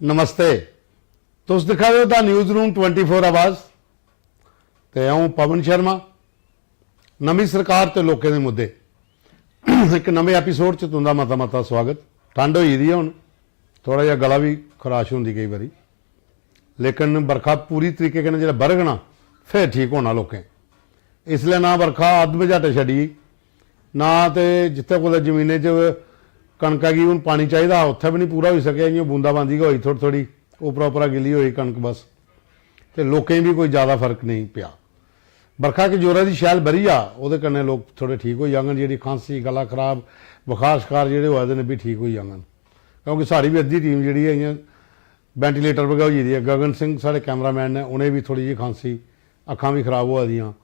नमस्ते। तुस दिखा रहे हो द न्यूज़ रूम 24 आवाज़ ते हूँ पवन शर्मा। नवी सरकार ते लोकें दे मुद्दे एक नवे एपीसोड च तुंदा मता मता स्वागत। ठंड होई दी है हुण, थोड़ा जिहा गला भी खराश होंदी कई बारी, लेकिन बरखा पूरी तरीके कन्नै जिहड़ा बरगना फिर ठीक होना लोकें। इसलिए ना बरखा अद्ध बझाटे छड्डी, ना तो जिथे कुदै जमीनें च कणका गी हूँ पानी चाहिए उत्थे भी नहीं पूरा हो सकिया। इं बूंदाबांदी होई थोड़ी थोड़ी उपरा उपरा गिली होई कणक बस, तो लोकें भी कोई ज़्यादा फर्क नहीं पिया। बरखा के जोरा की शैल बरी आ, वो कन्नै लोग थोड़े ठीक हो जाङन। जी खांसी गला खराब बुखार शखार जोड़े होए दे भी ठीक हो जाङन, क्योंकि साड़ी भी अद्धी टीम जी है इं वेंटीलेटर पर होई दी है। गगन सिंह साढ़े कैमरामैन ने, उन्हें भी थोड़ी जी खांसी, अखां भी खराब हो दियाँ।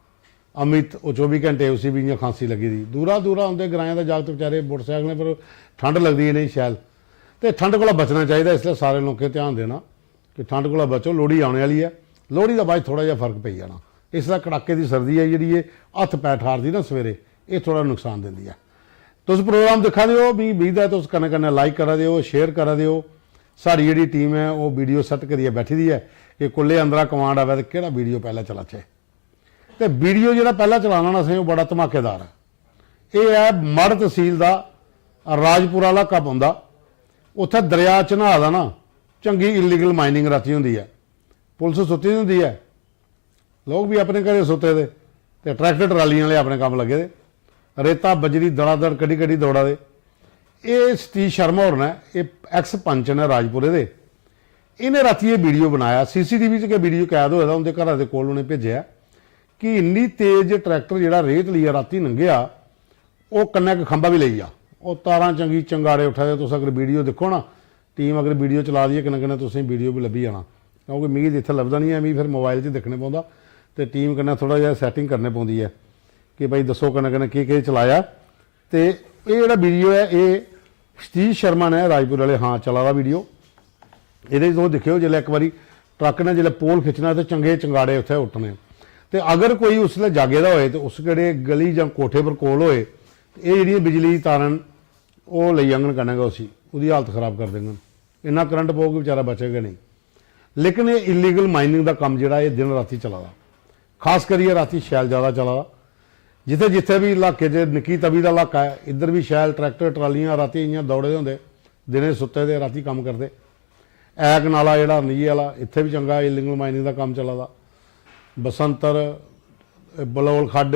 अमित वो 24 घंटे उसी भी इं खांसी लगी दी। दूरा दूरा आते ग्राएं का जागत बेचारे मोटरसाइकिलें पर, ठंड लगती है नहीं शैल, तो ठंड को बचना चाहिए। इसलिए सारे लोगों ध्यान देना कि ठंड को बचो। लोहड़ी आने वाली है, लोहड़ी का बाद थोड़ा जहा फर्क पई जाना। इसलिए कड़ाके की सर्दी है जी, हथ पै ठारदी ना सवेरे, ये थोड़ा नुकसान देंदी है। तुस प्रोग्राम दिखा दिओ भी बीदा, तुस कन्नै कन्नै लाइक करा दिओ, शेयर करा दिओ। साड़ी जी टीम है वो वीडियो सैट करिए बैठी दी है कि कुल्ले अंदर कमांड आवे तो किहड़ा वीडियो पहला चलाचे। तो वीडियो जो पहला चलाना ना सही बड़ा धमाकेदार है। ये है मड़ तहसील का राजपुरा इलाका पौंदा। उत्थे दरिया चन्हा दा ना चंगी इलीगल माइनिंग राती होंदी है। पुलिस सुत्ती होंदी है, लोग भी अपने घरें सुते दे, ते ट्रैक्टर ट्रालियां वाले अपने काम लगे दे, रेता बजरी दड़ादड़ कड़ी कड़ी दौड़ा दे। ये सतीश शर्मा होर ने, ये एक्स पंच ने राजपुरे दे। इन्हें राती ये वीडियो बनाया, CCTV च वीडियो कैद होया, उनके घर के कोल उन्हें भेजा कि इन्नी तेज ट्रैक्टर जो रेत लिया राती लंघिया, वो कन्नै एक खंभा भी ले गया। वो तारां चंगी चंगाड़े उठा दे। तुस अगर वीडियो देखो ना, टीम अगर वीडियो चला दी है कन्नै कन्नै तुसें वीडियो भी लभी जाना, क्योंकि मिगी इत्थे लभदा नहीं है, मिगी फिर मोबाइल च दिक्खने पौंदा, तो टीम कन्नै थोड़ा जिहा सैटिंग करनी पौंदी है कि भाई दसो कन्नै कन्नै केह् चलाया। तो ये जिहड़ा वीडियो है ये सतीश शर्मा ने राजपुर वाले हाँ चला दा वीडियो। ये तुस दिक्खिओ जिसलै एक बारी ट्रक ने जिसलै पोल खिच्चना तो चंगे चंगाड़े उत्थे उट्ठने। तो अगर कोई उसले जागे दा होए तो उस केड़े गली जां कोठे पर कोल होए, ये जिहड़ियां बिजली दी तारां वो ले जाङन कन्नै गै उसी, उसकी हालत खराब कर देङन। इन्ना करंट पौग बेचारा बचेगा नहीं। लेकिन ये इलीगल माइनिंग का काम जिहड़ा ये दिन राती चला दा, खास करिए राती शैल ज़्यादा चला दा। जिथे जिथे भी इलाके च निक्की तवी का इलाका है, इधर भी शैल ट्रैक्टर ट्रालियां राती इं दौड़े होंदे, दिने सुते दे राती काम करते। ऐक नाला जिहड़ा नीये वाला, इत्थे भी चंगा इलीगल माइनिंग का काम चला दा। बसंतर बलौल खड्ड,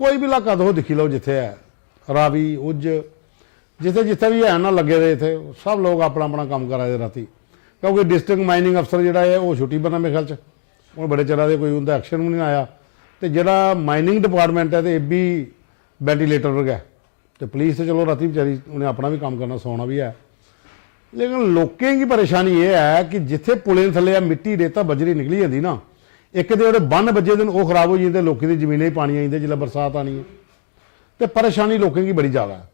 कोई भी इलाका तो दिखी लो जिथे है, रावी उज जिथे जिथे भी है ना लगे दे, इतने सब लोग अपना अपना काम करा दे राती। क्योंकि डिस्ट्रिक्ट माइनिंग अफसर जोड़ा है वो छुट्टी बना मेरे ख्याल से, हूँ बड़े चिर से कोई उनका एक्शन भी नहीं आया। तो जोड़ा माइनिंग डिपार्टमेंट है तो ये भी वेंटीलेटर पर गया। तो पुलिस तो चलो राती बेचारी उन्हें अपना भी काम करना, सोना भी है। लेकिन लोगों की परेशानी ये है कि जिथे पुलें थले मिट्टी रेता बजरी निकली जाती ना, एक तो जो बन बजे दिन वो खराब हो जाते, लोगों की जमीनें ही पानी आते जिसलै बरसात आनी है। तो परेशानी लोगों की बड़ी ज़्यादा है,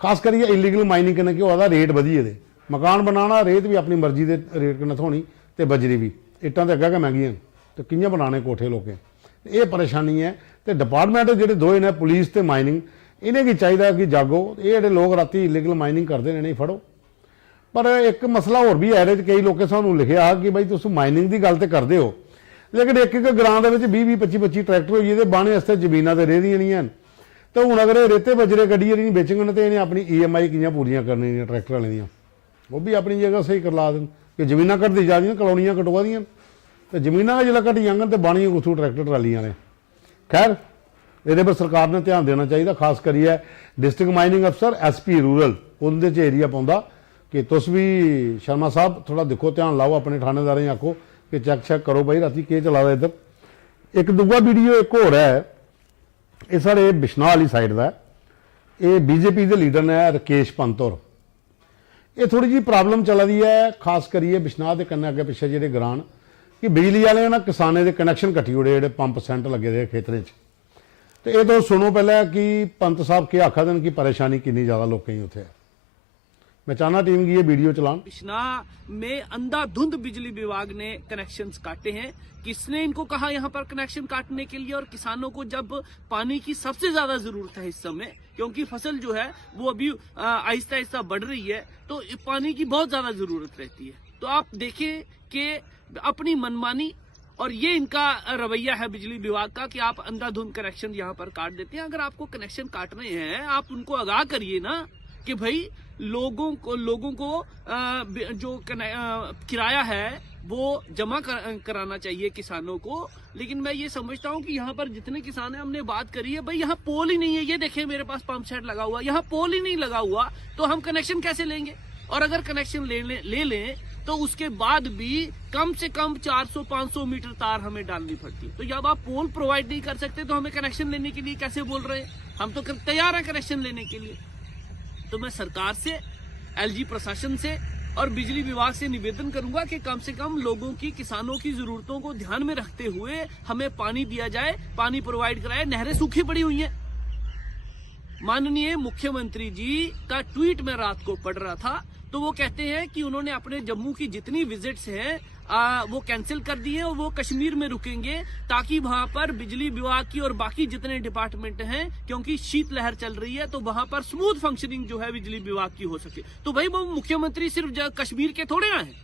खास करिए इलीगल माइनिंग कन्नै कि ओहदा रेट वधी दे। मकान बनाना रेत भी अपनी मर्जी के रेट कन्नै थोनी, तो बजरी भी इट्टां तो अग्गे गै महंगियां, तो कि'यां बनाने कोठे लोकें। ये परेशानी है। तो डिपार्टमेंट जोड़े दो ने पुलिस तो माइनिंग, इन्हें की चाहिए कि जागो, ये जोड़े लोग राती इलीगल माइनिंग करते हैं नहीं फड़ो। पर एक मसला होर भी है, कई लोगों सानू लिखिया कि भाई तुम माइनिंग की गल तो करते हो, लेकिन एक एक ग्रां के 20-25 ट्रैक्टर हो जाए, बाने वास्ते जमीनां तो रेहदियां नहीं हैं। तो हूँ अगर रेते बजरे गड्डिए नहीं बेचन तो इन्हें अपनी EMI कि'यां पूरियां करनी ट्रैक्टर वाले दियां, वो भी अपनी जगह सही करला देन कि जमीनां घटदी जा रही, कलोनियां कटवा दियां, तो जमीनां जिसलै घटी जाङन तो बानियां कुत्थों ट्रैक्टर ट्रालियां ने। खैर ये पर सरकार ने ध्यान देना चाहिए, खास करिए डिस्ट्रिक्ट माइनिंग अफसर SP रूरल उनके च एरिया पाउंदा कि तुस भी शर्मा साहब थोड़ा देखो, ध्यान लाओ, अपने थानेदारें आखो कि चैक शैक करो भाई राती केह् चला दा इधर। एक दूआ वीडियो एक होर है, ये साढ़े बिश्नाह वाली साइड का, ये BJP के लीडर ने राकेश पंत होर। ये थोड़ी जी प्रॉब्लम चला दी है, खास करिए बिश्नाह के कन्नै अगे पिछे जो ग्रां कि बिजली वाले ना किसानों के कनैक्शन कट्टी ओड़े, जो पंप सेंट लगे दे खेतरें च। तो ये तो सुनो पहले कि पंत साहब क्या आखा देन कि परेशानी कितनी ज़्यादा लोगों की उत्थे है। मैं चाहना टीम की ये वीडियो चलान। बिश्नाह में अंधाधुंध बिजली विभाग ने कनेक्शंस काटे हैं। किसने इनको कहा यहाँ पर कनेक्शन काटने के लिए? और किसानों को जब पानी की सबसे ज्यादा जरूरत है इस समय, क्योंकि फसल जो है वो अभी आहिस्ता आहिस्ता बढ़ रही है, तो पानी की बहुत ज्यादा जरूरत रहती है। तो आप देखिए कि अपनी मनमानी और ये इनका रवैया है बिजली विभाग का कि आप अंधाधुंध कनेक्शन यहाँ पर काट देते हैं। अगर आपको कनेक्शन काटने हैं आप उनको आगाह करिए ना कि भाई लोगों को जो किराया है वो जमा कराना चाहिए किसानों को। लेकिन मैं ये समझता हूँ कि यहाँ पर जितने किसान हैं, हमने बात करी है, भाई यहाँ पोल ही नहीं है। ये देखें मेरे पास पंप सेट लगा हुआ, यहाँ पोल ही नहीं लगा हुआ, तो हम कनेक्शन कैसे लेंगे? और अगर कनेक्शन ले लें तो उसके बाद भी कम से कम 400-500 मीटर तार हमें डालनी पड़ती है। तो जब आप पोल प्रोवाइड नहीं कर सकते तो हमें कनेक्शन लेने के लिए कैसे बोल रहे हैं? हम तो तैयार हैं कनेक्शन लेने के लिए। तो मैं सरकार से, एलजी प्रशासन से और बिजली विभाग से निवेदन करूंगा कि कम से कम लोगों की, किसानों की जरूरतों को ध्यान में रखते हुए हमें पानी दिया जाए, पानी प्रोवाइड कराए। नहरें सूखी पड़ी हुई हैं। माननीय मुख्यमंत्री जी का ट्वीट में रात को पढ़ रहा था, तो वो कहते हैं कि उन्होंने अपने जम्मू की जितनी विजिट्स हैं वो कैंसिल कर दी है और वो कश्मीर में रुकेंगे ताकि वहां पर बिजली विभाग की और बाकी जितने डिपार्टमेंट हैं, क्योंकि शीतलहर चल रही है, तो वहां पर स्मूथ फंक्शनिंग जो है बिजली विभाग की हो सके। तो भाई वो मुख्यमंत्री सिर्फ कश्मीर के थोड़े हैं,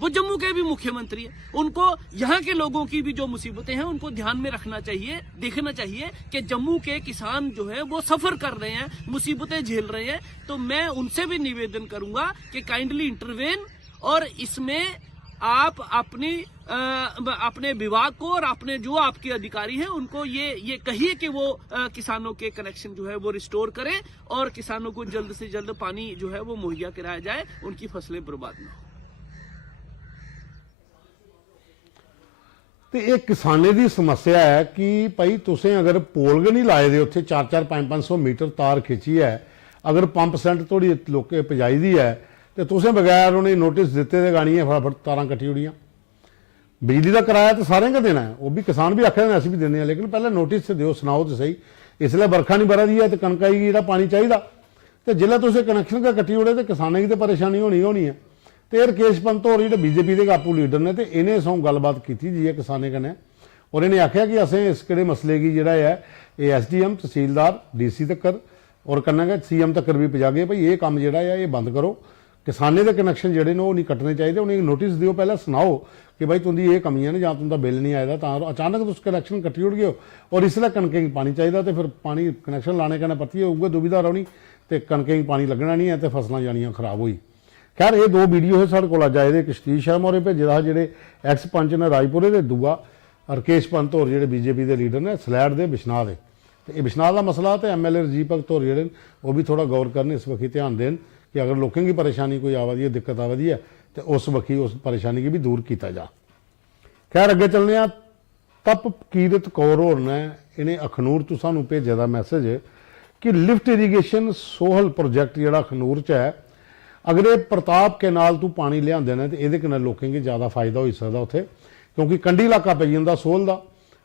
वो जम्मू के भी मुख्यमंत्री है। उनको यहाँ के लोगों की भी जो मुसीबतें हैं उनको ध्यान में रखना चाहिए, देखना चाहिए कि जम्मू के किसान जो है वो सफर कर रहे हैं, मुसीबतें झेल रहे हैं। तो मैं उनसे भी निवेदन करूंगा कि काइंडली इंटरवेन और इसमें आप अपने विभाग को और अपने जो आपके अधिकारी हैं उनको ये कहिए कि वो किसानों के कनेक्शन जो है वो रिस्टोर करें और किसानों को जल्द से जल्द पानी जो है वो मुहैया कराया जाए, उनकी फसलें बर्बाद न हो। ਤੇ ਇਹ ਕਿਸਾਨੇ ਦੀ ਸਮੱਸਿਆ ਹੈ ਕਿ ਭਾਈ ਤੁਸੀਂ ਅਗਰ ਪੋਲ ਨਹੀਂ ਲਾਏ ਦੇ ਉੱਥੇ 4-4 500 ਮੀਟਰ ਤਾਰ ਖਿੱਚੀ ਹੈ, ਅਗਰ ਪੰਪ ਸੈਂਟ ਥੋੜੀ ਲੋਕੇ ਪਜਾਈ ਦੀ ਹੈ ਤੇ ਤੁਸੀਂ ਬਗੈਰ ਉਹਨੇ ਨੋਟਿਸ ਦਿੱਤੇ ਤੇ ਗਾਣੀ ਹੈ ਫਟਾਫਟ ਤਾਰਾਂ ਕੱਟੀ ਉੜੀਆਂ। ਬਿਜਲੀ ਦਾ ਕਿਰਾਇਆ ਤਾਂ ਸਾਰਿਆਂ ਦਾ ਦੇਣਾ ਹੈ, ਉਹ ਵੀ ਕਿਸਾਨ ਵੀ ਆਖਦੇ ਨੇ ਅਸੀਂ ਵੀ ਦਿੰਦੇ ਹਾਂ, ਲੇਕਿਨ ਪਹਿਲਾਂ ਨੋਟਿਸ ਦਿਓ, ਸੁਣਾਓ ਤੇ ਸਹੀ। ਇਸ ਲਈ ਵਰਖਾ ਨਹੀਂ ਬਰਾ ਦੀ ਹੈ ਤੇ ਕਣਕ ਆਏਗੀ ਜਿਹੜਾ ਪਾਣੀ ਚਾਹੀਦਾ, ਤੇ ਜ਼ਿਲ੍ਹਾ ਤੁਸੀਂ ਕਨੈਕਸ਼ਨ ਦਾ ਕੱਟੀ ਉੜੇ ਤੇ ਕਿਸਾਨਾਂ ਦੀ ਤਾਂ ਪਰੇਸ਼ਾਨੀ ਹੋਣੀ ਹੈ। ਤੇ ਰਕੇਸ਼ ਪੰਤ ਹੋਰ ਜਿਹੜੇ ਬੀਜੇਪੀ ਦੇ ਕਾਪੂ ਲੀਡਰ ਨੇ ਤੇ ਇਹਨੇ ਸੌ ਗੱਲਬਾਤ ਕੀਤੀ ਜੀ ਹੈ ਕਿਸਾਨੇ ਕਨੇ, ਔਰ ਇਹਨੇ ਆਖਿਆ ਕਿ ਅਸੀਂ ਇਸ ਕਿਹੜੇ ਮਸਲੇ ਕੀ ਜਿਹੜਾ ਹੈ ਇਹ ਐਸਡੀਐਮ, ਤਹਿਸੀਲਦਾਰ, ਡੀਸੀ ਤੱਕ ਔਰ ਕੰਨਾਂਗੇ ਸੀਐਮ ਤੱਕ ਵੀ ਪਜਾ ਗਏ ਭਈ ਇਹ ਕੰਮ ਜਿਹੜਾ ਹੈ ਇਹ ਬੰਦ ਕਰੋ। ਕਿਸਾਨੇ ਦੇ ਕਨੈਕਸ਼ਨ ਜਿਹੜੇ ਨੇ ਉਹ ਨਹੀਂ ਕੱਟਣੇ ਚਾਹੀਦੇ, ਉਹਨੇ ਨੋਟਿਸ ਦਿਓ, ਪਹਿਲਾਂ ਸੁਣਾਓ कि भाई तुंदी ये कमियां ने, जहाँ तुंदा बिल नहीं आया, तो अचानक तुस कनैक्शन कट्टी उड़ गए हो और इसलिए कनकें पानी चाहिए, तो फिर पानी कनैक्शन लाने कहना पत्ती उगे दुविधा रौनी तो कनकें पानी लगना नहीं है तो फसलां जानियां खराब हुई। खैर ये दो वीडियो है साढ़े को अज आए कश्तीर शर्मा होरें भेजे जे एक्स पंच ने राजपुरे के, दूआ रकेश पंत होर जो बीजेपी के लीडर ने सलैड के बिश्नाह के, तो बिश्नाह का मसला तो MLA रजीव भगत होर जो वो भी थोड़ा गौर करन, इस वक्त ध्यान देन कि अगर लोगों की परेशानी कोई आवा दी है, दिक्कत आवा दी है तो उस वक्त उस परेशानी की भी दूर किया जा। खैर अगे चलने आ, तपकीरत कौर होर ने इन्हें अखनूर तो सानू भेजे दा मैसेज कि लिफ्ट इरीगेशन सोहल प्रोजैक्ट जिहड़ा अखनूर च है, अगर ये प्रताप कैनाल तो पानी लियाते हैं तो ये कन्नै लोगों की ज़्यादा फायदा हो सकता उत्थे, क्योंकि कंढी इलाका पै जांदा सोहल का,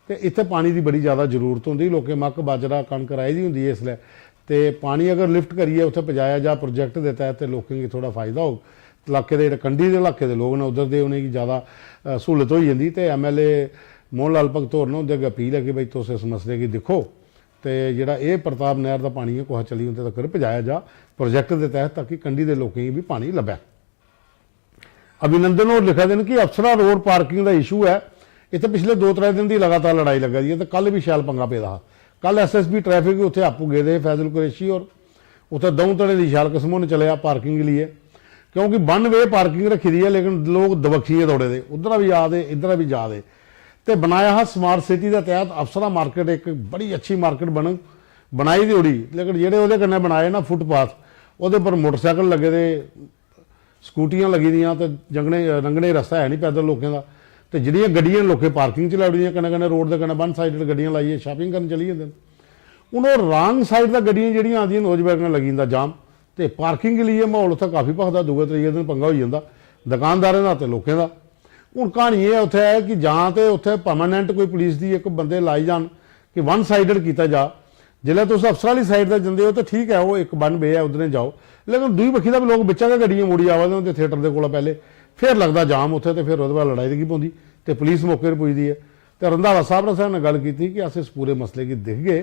तो इत्थे पानी की बड़ी ज़्यादा जरूरत होंदी, लोग मक्क बाजरा कणक राई दी होंदी है, इसलिए तो पानी अगर लिफ्ट करिए उत्थे पजाया जा प्रोजैक्ट के तहत, तो लोगों की थोड़ा फायदा हो, इलाके के कंढी के इलाके के लोग ने उधर दे उन्हें की ज़्यादा सहूलत हो जाती। तो MLA मोहन लाल भगत होर ने उनके अगे अपील है कि भाई तुस इस मसले की देखो, तो जोड़ा ये प्रताप नहर का पानी है कोहा चली उनके तक पजाया जा प्रोजैक्ट के तहत, ताकि कंढी के लोगों की भी पानी लभे। अभिनंदन होर लिखा देन कि अफसरा रोड पार्किंग का इशू है, इतने पिछले 2-3 दिन की लगातार लड़ाई लगा दी है, तो कल भी शैल पंगा पेदा हा। कल SSP ट्रैफिक उत्थे आपू गए थे फैजल कुरैशी, और उत्थे दऊं तड़े की शैल किस्म होने चले पार्किंग के लिए, क्योंकि 1 वे पार्किंग रखी दी है, लेकिन लोग दबखिए दौड़े दे, उधर भी जा दे इधर भी जा दे। तो बनाया हा स्मार्ट सिटी के तहत अफसरा मार्केट एक बड़ी अच्छी मार्केट बनाई दी उड़ी, लेकिन जेडे वो कन्नै बनाए ना फुटपाथ, वो पर मोटरसाइकिल लगे दे, स्कूटियां लगी दियां, तो रंगने रस्ता है नहीं पैदल लोगों का, तो जिहड़ियां गड्डियां लोग पार्किंग च लाई उड़ियां, कन्नै रोड के कन्नै 1 साइड गड्डियां लाइए शॉपिंग करन चली जांदे। हुण ओह रॉन्ग साइड दा गड्डियां जिहड़ियां आंदियां नौजवान लगी जंदा जाम, तो पार्किंग के लिए माहौल उत्थे काफ़ी भखदा, दूए त्रीए दिन पंगा हो जाता दुकानदारों का तो लोगों का। हुण कहानी ये उत्थे है कि जां तो उत्थे परमानेंट कोई पुलिस की एक बंदे लाई जान कि 1 साइडेड किया जा, जिसलै तुस अफसर वाली साइड से जाते हो तो ठीक है, वो एक 1 वे है उधर जाओ, लेकिन दूई बखी का भी लोग बिचा के गड्डियां मुड़ी आवा दे थिएटर के कोल पहले, फिर लगता जाम उत्थे, तो फिर वो लड़ाई लगी पौंदी, तो पुलिस मौके पर पुजदी है। तो रंधावा साहब ने साढ़े नाल गल की कि अस इस पूरे मसले की दिख गए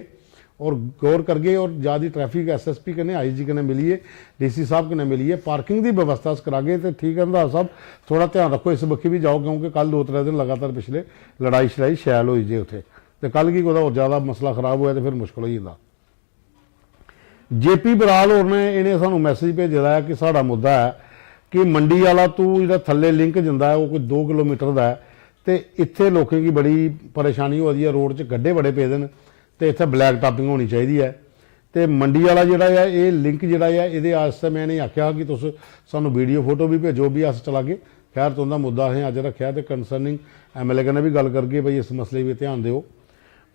और गौर करगे और ज़्यादा ट्रैफिक SSP कने IG कने मिलिए DC साहब कने मिलिए पार्किंग की व्यवस्था करागे तो ठीक है रंधावा साहब थोड़ा ध्यान रखो इस बक्खी भी जाओ क्योंकि कल 2-3 दिन लगातार पिछले लड़ाई शड़ाई शैल हुई जे उत्थे तो कल की कोई और ज़्यादा मसला खराब होया तो फिर मुश्किल हो जाता। JP बराल होर ने इन्हें सानू मैसेज भेजा है कि साड़ा मुद्दा है कि मंडी वाला तू जो थले लिंक जाता है वो कोई 2 किलोमीटर का है तो इत्थे लोगों की बड़ी परेशानी हो रही है रोड च गड्ढे बड़े पे दिन तो इत्थे ब्लैक टॉपिंग होनी चाहिए है तो मंडी वाला जोड़ा है ये लिंक जोड़ा है ये आस्ते मैं नहीं आख्या कि तुस सानू वीडियो फोटो भी भेजो भी अस चलागे खैर तुंदा मुद्दा असें अज रखा तो कंसर्निंग MLA कन्नै भी गल करके भाई इस मसले भी ध्यान दिओ।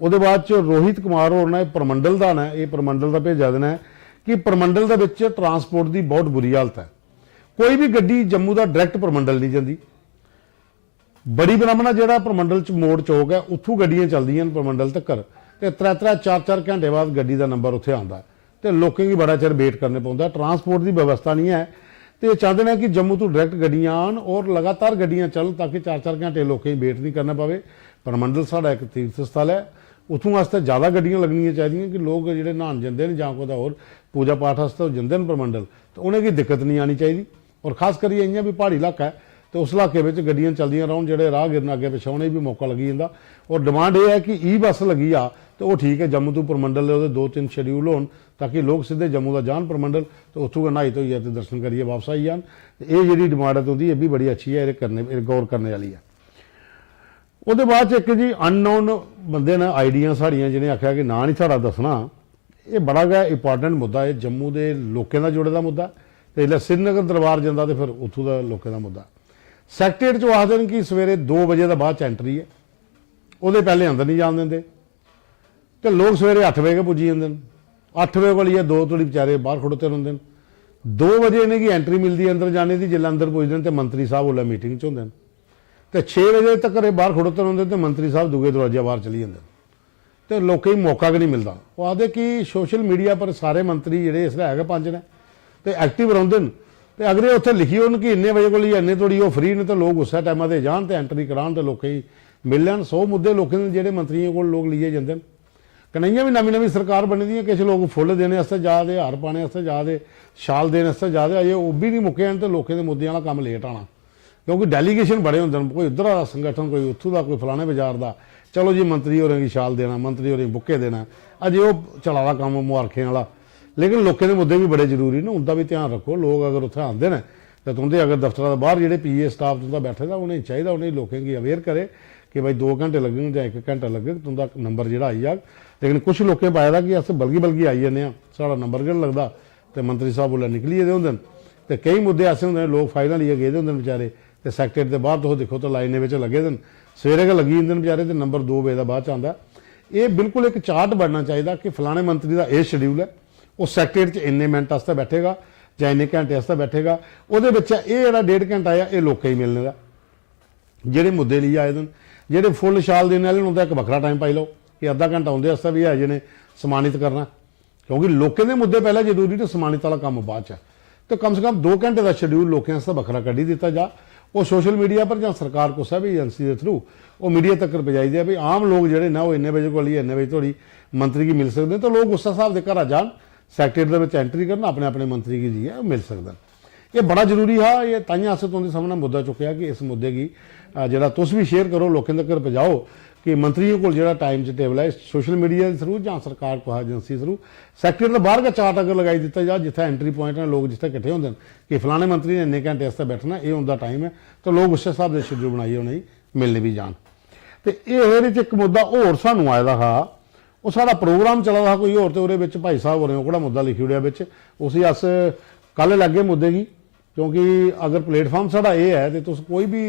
ਉਹਦੇ ਬਾਅਦ ਚ रोहित कुमार होर ने परमंडल का ना ये परमंडल का भेजा देना है कि परमंडल ਦੇ ਵਿੱਚ ट्रांसपोर्ट की बहुत बुरी हालत है कोई भी गड्डी जम्मू का डायरैक्ट परमंडल नहीं जाती बड़ी ब्राह्मणा जो परमंडल च मोड़ चौक है उत्थों गड्डियां चलदियां परमंडल तक तो 3-4 घंटे बाद गड्डी का नंबर उत्थे आंदा तो लोगों की बड़ा चिर वेट करने पौंदा ट्रांसपोर्ट की व्यवस्था नहीं है तो ये चाहते हैं कि जम्मू तो डायरैक्ट गड्डियां आन और लगातार गड्डियां चलन ताकि 4-4 घंटे लोगों की वेट नहीं करना पवे। परमंडल साड़ा एक तीर्थ स्थल है उतों वास्ते ज़्यादा गड्डियां लगनियां चाहिए कि लोग जो नहान जाते हैं जां कोई होर पूजा पाठ वास्ते जाते हैं परमंडल तो उन्हें की दिक्कत नहीं आनी चाहिए और खास करिए इं भी पहाड़ी इलाका है तो उस इलाके में गड्डियां चलदियां रहन जो राहगीर अगे पिछे उन्हें भी मौका लगी जाता और डिमांड यह है कि बस लगी आ तो वो ठीक है जम्मू तो परमंडल के 2-3 शेड्यूल हो ताकि लोग सीधे जम्मू का जान परमंडल तो उतों नहाई धोइए तो दर्शन करिए वापस आई जान ये जी डिमांड है तो ये भी बड़ी अच्छी है करने गौर करने वाली है। ਉਹਦੇ ਬਾਅਦ ਚ ਇੱਕ ਜੀ ਅਨਨੋਨ ਬੰਦੇ ਨੇ ਆਈਡੀਆਂ ਸਾੜੀਆਂ ਜਿਹਨੇ ਆਖਿਆ ਕਿ ਨਾਂ ਨਹੀਂ ਸਾਡਾ ਦੱਸਣਾ ਇਹ ਬੜਾ ਗਾ ਇੰਪੋਰਟੈਂਟ ਮੁੱਦਾ ਹੈ ਜੰਮੂ ਦੇ ਲੋਕਾਂ ਦਾ ਜੁੜੇ ਦਾ ਮੁੱਦਾ ਤੇ ਜਿਹੜਾ ਸ੍ਰੀਨਗਰ ਦਰਬਾਰ ਜਾਂਦਾ ਤੇ ਫਿਰ ਉੱਥੋਂ ਦਾ ਲੋਕਾਂ ਦਾ ਮੁੱਦਾ ਸੈਕਟਰੀਏਟ ਚ ਆਖਦੇ ਨੇ ਕਿ ਸਵੇਰੇ 2 ਵਜੇ ਦਾ ਬਾਅਦ ਚ ਐਂਟਰੀ ਹੈ ਉਹਦੇ ਪਹਿਲੇ ਅੰਦਰ ਨਹੀਂ ਜਾਣ ਦਿੰਦੇ ਤੇ ਲੋਕ ਸਵੇਰੇ 8 ਵਜੇ ਪੁੱਜੀ ਜਾਂਦੇ ਨੇ 8 ਵਜੇ ਵਾਲੀ ਹੈ 2 ਥੋੜੀ ਵਿਚਾਰੇ ਬਾਹਰ ਖੜੋਤੇ ਰਹਿੰਦੇ ਨੇ 2 ਵਜੇ ਇਹਨੇ ਕੀ ਐਂਟਰੀ ਮਿਲਦੀ ਹੈ ਅੰਦਰ ਜਾਣੇ ਦੀ ਜਿੱਲਾ ਅੰਦਰ ਪੁੱਜਦੇ ਨੇ ਤੇ ਮੰਤਰੀ ਸਾਹਿਬ ਉਹਲਾ ਮੀਟਿੰਗ ਚ ਹੁੰਦੇ ਨੇ तो 6 बजे तक बाहर खड़ोते होंगे तो मंत्री साहब दूजे दरवाजे बाहर चली जाते तो लोगों को मौका नहीं मिलता वो आखते कि सोशल मीडिया पर सारे मंत्री जोड़े इसलिए है 5 ने तो एक्टिव रहते हैं तो अगर ये उत्थे लिखी हो कि इन्ने बजे को इन्ने थोड़ी वो फ्री ने तो लोग उस टाइम से जान तो एंट्री करान तो लोग मिल लैन 100 मुद्दे लोगों के जोड़े मंत्रियों को लोग लिए जाते हैं कन्हैया भी नवी नवी सरकार बनी दी किसी लोग फुल देने जाते हार पाने जाते शाल देने जाते अजे वो भी नहीं मुक्के हैं तो लोगों के मुद्दे वाला काम लेट आना क्योंकि डेलीगेशन बड़े होंगे कोई उधर का संगठन कोई उतों का कोई फलाने बाजार का चलो जी मंत्री होरें की शाल देना मंत्री होरें बुके देना अजे वो चला काम मुबारखें वाला लेकिन लोगों के मुद्दे भी बड़े जरूरी ने उनका भी ध्यान रखो लोग अगर उत्थे आते हैं तो तुंदे अगर दफ्तर का बाहर जो PA स्टाफ तुंदा बैठे दा उन्हें चाहिए उन्हें लोगों की अवेयर करे कि भाई 2 घंटे लगन या 1 घंटा लगे तुंदा नंबर जो आई जाग लेकिन कुछ लोगों पाया था कि अस बल्कि आई जाने साड़ा नंबर गढ़ लगता तो मंत्री साहब बोला निकली दे होंगे तो कई मुद्दे ऐसे होंगे लोग फाइलां लिए गए होंगे बेचारे तो सैक्टरेट के बाहर तो देखो तो लाइने में लगे दिन सवेरे के लगी जाते बेचारे तो नंबर 2 बजे का बाद आता ये बिल्कुल एक चार्ट बनना चाहिए कि फलाने मंत्री का यह शेड्यूल है वो सैक्टरेट इन्ने मिनट वास्ते बैठेगा या इन्ने घंटे वास्ते बैठेगा वो ये जो 1.5 घंटा है ये लोग ही मिलने का जोड़े मुद्दे लिए आए दिन जोड़े फुल शाल देने वाले उनका एक वखरा टाइम पाई लो कि अद्धा घंटा उनके वास्ते भी है जिन्हें सम्मानित करना क्योंकि लोगों के मुद्दे पहले जरूरी तो सम्मानित वाला काम बाद च तो कम से कम 2 घंटे का शेड्यूल लोगों वास्ते वखरा कढ़ी दिता जा वो सोशल मीडिया पर या सरकार को भी एजेंसी के थ्रू वो मीडिया तक पहुँचाई दिया भी आम लोग जोड़े ना वो इन्ने बजे को इन्ने बजे थोड़ी मंत्री की मिल सकते हैं तो लोग उस हिसाब से घर जान सैक्टरेट एंट्री करना अपने अपने मंत्री की जी है मिल सकते हैं ये बड़ा जरूरी है ये ताइयां आसे तुंदे सामने मुद्दा चुकया कि इस मुद्दे की जरा तुस भी शेयर करो लोगों तक पहुँचाओ कि मंत्रियों को जो टाइम से टेबल है सोशल मीडिया के थ्रू या सरकार को एजेंसी थ्रू सैक्टरेट बाहर का चार्ट अगर लगाई दिता जाए जिथे एंट्री पॉइंट है लोग जिथे इकट्ठे होंगे कि फलाने मंत्री ने इन्ने घंटे वास्ते बैठना ये उनका टाइम है तो लोग उस हिसाब से शेड्यूल बनाइए उन्हें मिलने भी जान तो ये एक मुद्दा होर सानू आए दा हा वो साड़ा प्रोग्राम चला था कोई होर तो उहदे विच भाई साहब होरें कोड़ा मुद्दा लिखी उड़िया विच उसी अस कल लगे मुद्दे की क्योंकि अगर प्लेटफॉर्म साड़ा ये है तो तुस कोई भी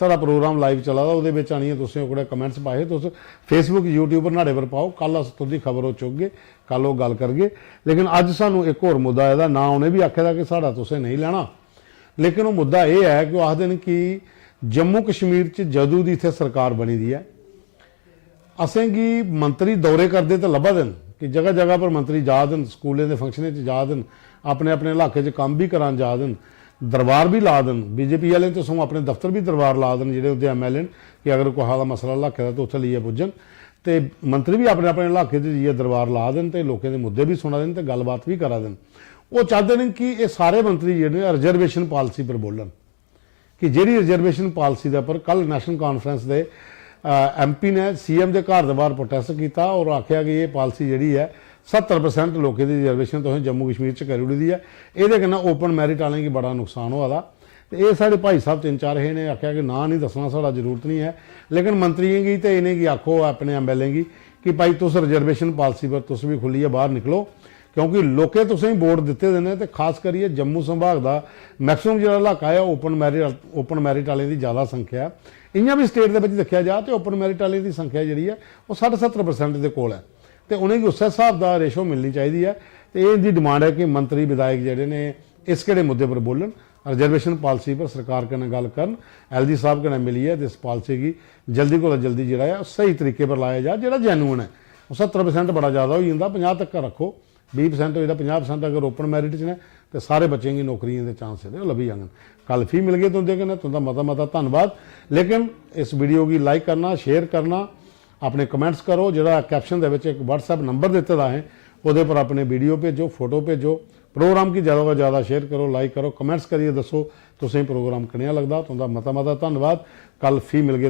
साड़ा प्रोग्राम लाइव चला दा उहदे विच आनिए तुसें ओकड़े कमेंट्स पाए तुस फेसबुक यूट्यूब पर न्हाड़े पर पाओ कल अस तुंदी खबर चुकगे कल वो गल करगे लेकिन अज सानू एक होर मुद्दा इहदा ना उन्हें भी आखे दा कि साड़ा तुसें नहीं लेना लेकिन वो मुद्दा ये है कि वो आखदे ने कि जम्मू कश्मीर च जदों दी इत्थे सरकार बनी दी है असें कि मंत्री दौरे करते तो लभा दिन कि जगह जगह पर मंत्री जा दिन स्कूलें के फंक्शनें जा दिन अपने अपने इलाके च काम भी करान जा दिन दरबार भी ला दिन बीजेपी वाले तो सो अपने दफ्तर भी दरबार ला दिन जो उहदे MLA कि अगर कोई हाल मसला इलाके का तो उत्थे लिए पुजन ਤੇ ਮੰਤਰੀ ਵੀ ਆਪਣੇ ਆਪਣੇ ਇਲਾਕੇ 'ਚ ਜੀ ਦਰਬਾਰ ਲਾ ਦੇਣ ਤੇ ਲੋਕਾਂ ਦੇ ਮੁੱਦੇ ਵੀ ਸੁਣਾ ਦੇਣ ਤੇ ਗੱਲਬਾਤ ਵੀ ਕਰਾ ਦੇਣ। ਉਹ ਚਾਹੁੰਦੇ ਨੇ ਕਿ ਇਹ ਸਾਰੇ ਮੰਤਰੀ ਜਿਹੜੇ ਨੇ ਰਿਜ਼ਰਵੇਸ਼ਨ ਪਾਲਿਸੀ ਪਰ ਬੋਲਣ ਕਿ ਜਿਹੜੀ ਰਿਜ਼ਰਵੇਸ਼ਨ ਪਾਲਿਸੀ ਦੇ ਉੱਪਰ ਕੱਲ ਨੈਸ਼ਨਲ ਕਾਨਫਰੰਸ ਦੇ ਐਮਪੀ ਨੇ ਸੀਐਮ ਦੇ ਘਰ ਦੇ ਬਾਹਰ ਪ੍ਰੋਟੈਸਟ ਕੀਤਾ ਔਰ ਆਖਿਆ ਕਿ ਇਹ ਪਾਲਿਸੀ ਜਿਹੜੀ ਹੈ 70% ਲੋਕਾਂ ਦੀ ਰਿਜ਼ਰਵੇਸ਼ਨ ਤੋਂ ਜੰਮੂ ਕਸ਼ਮੀਰ 'ਚ ਕਰੀ ਉੜੀ ਦੀ ਹੈ, ਇਹਦੇ ਕन्नै ओपन मैरिट वाले की बड़ा नुकसान होआ दा। तो ये साढ़े भाई साहब 3-4 है ने आख्या कि ना नहीं दसना साढ़ा जरूरत नहीं है, लेकिन मंत्रियों की तो इन्हें की आखो अपने MLA की कि भाई तुस रिजर्वेशन पालिसी पर तुस भी खुलिए बाहर निकलो, क्योंकि लोके तुसें वोट दिते देने तो खास करिए जम्मू संभाग का मैक्सिमम जो इलाका है ओपन मैरिट वाले की ज़्यादा संख्या इं भी स्टेट के देखा जाए तो ओपन मैरिट वाले की संख्या जी है वो 60-70% के कोल है। तो उन्हें उस हिसाब का रेशो मिलनी चाहिए है। तो ये इनकी डिमांड है कि मंत्री विधायक जोड़े ने इस किहड़े मुद्दे पर बोलन, रिजर्वेशन पॉलिसी पर सरकार कन्नै गल करन, LG साहब कन्नै मिलिए तो इस पॉलिसी की जल्दी को जल्दी जो है सही तरीके पर लाया जाए, जो जेन्युइन है। 70% बड़ा ज़्यादा हो जाता, 50 तक रखो, 20% हो जाता, 50% अगर ओपन मैरिट च ने तो सारे बच्चों की नौकरियों के चांस है लभी जाएंगे। कल फी मिल गई तुंदे कन्नै तुंदा मता धन्यवाद। लेकिन इस वीडियो की लाइक करना, शेयर करना, अपने कमेंट्स करो, जो कैप्शन के एक WhatsApp नंबर दिते दा है वो पर अपने वीडियो भेजो, फोटो भेजो, प्रोग्राम की ज़्यादा तो ज़्यादा शेयर करो, लाइक करो, कमेंट्स करिए दसो तुसें प्रोग्राम कनेहा लगदा। तुंदा मता धन्यवाद। कल फी मिल गई।